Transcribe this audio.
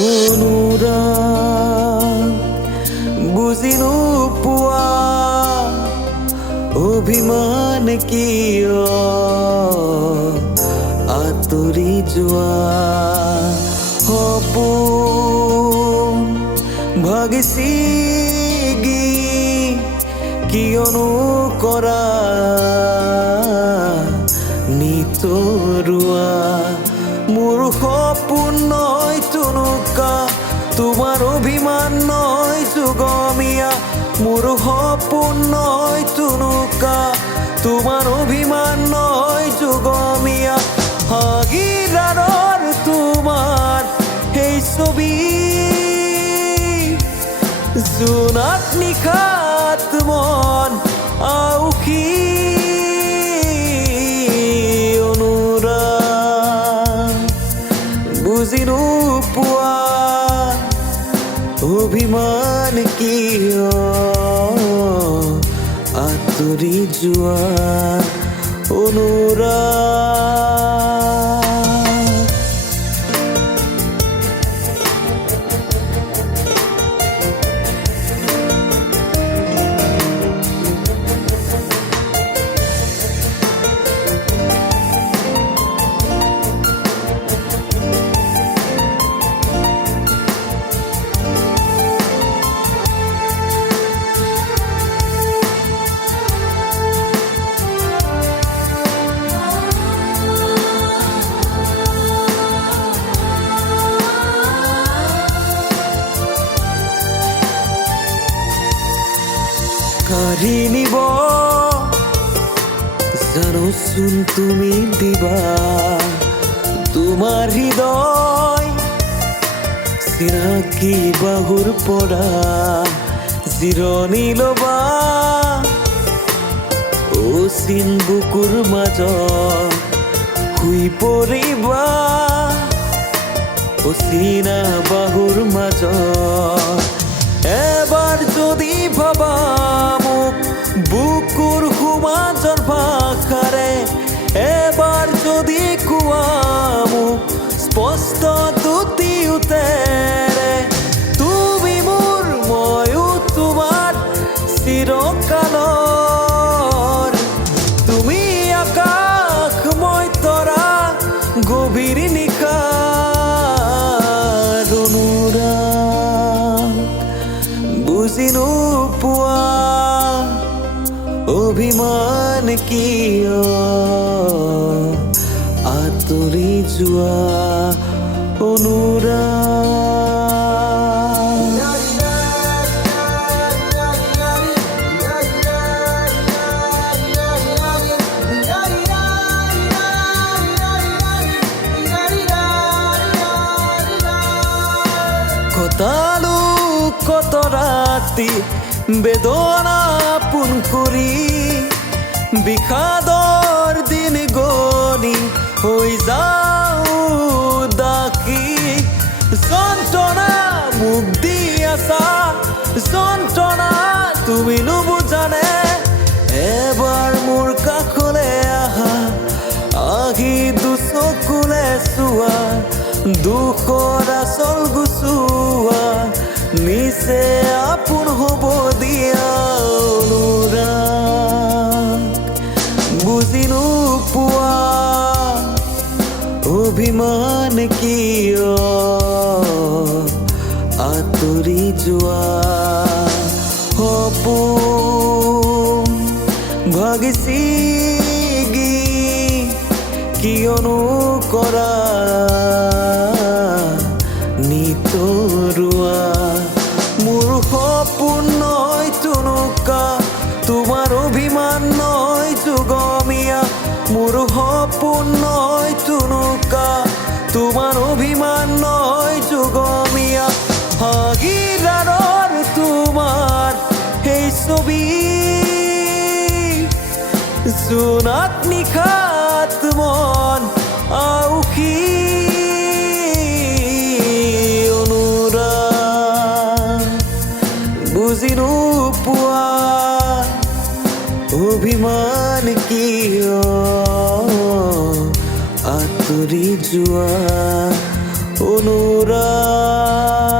অনুৰাগ বুজি নোপোৱা অভিমান কিয় আঁতৰি যোৱা সপোন ভাগিছিগি কিয়নো কৰা নিতৰুৱা মোৰ সপোন নয় তুনুকা তোমাৰ অভিমান নয় যুগমীয়া মোৰ সপোন নয় তুনুকা তোমাৰ অভিমান নয় যুগমীয়া হাগিৰাৰৰ তোমাৰ সেই ছবি জোনাক নিশাত মন আউসী বুজি নোপোৱা অভিমান কিয় আঁতৰি যোৱা অনুৰাগ কাঢ়ি নিব জানোচোন তুমি দিবা তোমাৰ হৃদয় চিনাকি বাহুৰ পৰা জিৰণি ল'বা অচিন বুকুৰ মাজত শুই পৰিবা অচিনা বাহুৰ মাজত এবাৰ যদি ভাবা মোক বুকুৰ সমাজৰ ভাষাৰে এবাৰ যদি কোৱা মোক স্পষ্ট দুটি উত্তৰে তুমি মোৰ ময়ো তোমাৰ চিৰকালৰ তুমি আকাশ মই তৰা গভীৰ নিশাৰ অনুৰাগ বুজি নোপোৱা অভিমান কিয় আঁতৰি যোৱা অনুৰাগ কটালো কত ৰাতি বেদনা পোন কৰি বিষাদৰ দিন গণি হৈ যাওঁ দাসী যন্ত্ৰণা মোক দি আছা যন্ত্ৰণা তুমি নুবুজানে এবাৰ মোৰ কাষলৈ আহা আহি দুচকুলে চোৱা দুখৰ আচল গুচোৱা নিচে আপোন হ'ব দিয়া অনুৰাগ বুজি নোপোৱা অভিমান কিয় আঁতৰি যোৱা সপোন ভাগিছিগি কিয়নো কৰা নিতৰুৱা মোৰ সপোন নয় তুনুকা তোমাৰ অভিমান নয় যুগমীয়া মোৰ সপোন নয় তুনুকা তোমাৰ অভিমান নয় যুগমীয়া হাগিৰাৰৰ তোমাৰ সেই ছবি জোনাক নিশাত মন আউসী বুজি নোপোৱা অভিমান কিয় আঁতৰি যোৱা অনুৰাগ